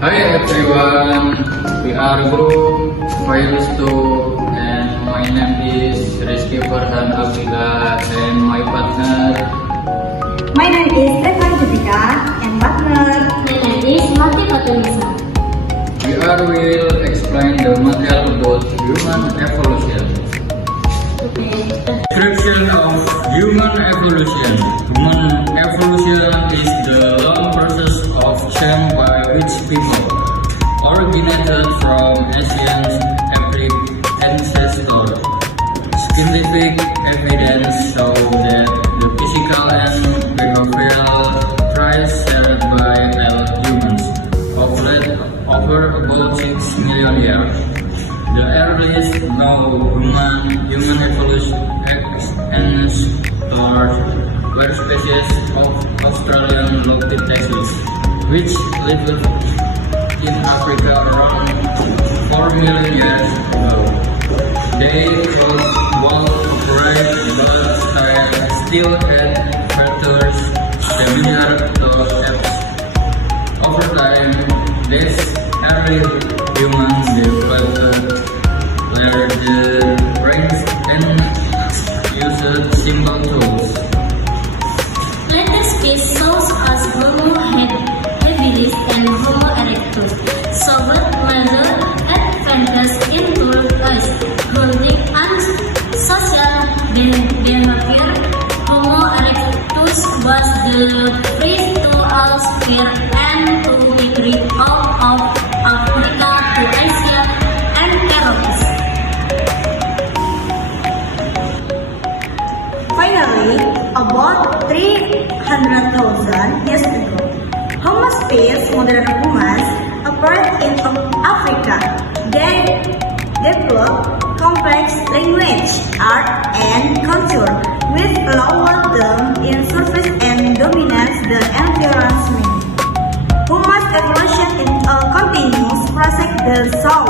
Hi everyone, we are group Virus 2 and my name is Rizky Farhan Abdillah and my partner. My name is Stefan Judika and partner. My name is Mati Fatunisa. We will explain the material about human evolution. Description of human evolution. Human evolution is the long process of change by which people originated from ancient ancestors. Scientific evidence show that the physical and behavioral traits shared by humans over about 6 million years. The earliest known human evolution ancestors were species of Australian Lopithecus, which lived in Africa around 4 million years ago. They could walk upright but still had feathers similar to apes. Over time, these early humans developed larger brains and used simple tools. Latest case shows us Homo habilis and Homo erectus, showed major advances in tool us, holding social behavior. Homo erectus was the first to outsphere and to migrate out of Africa to Asia and Europe. Finally, about 300,000 years ago, Homo sapiens, modern humans, appeared in Africa. They developed complex language, art, and culture, which allowed them in surface and dominance the environment. Human evolution is a continuous process that saw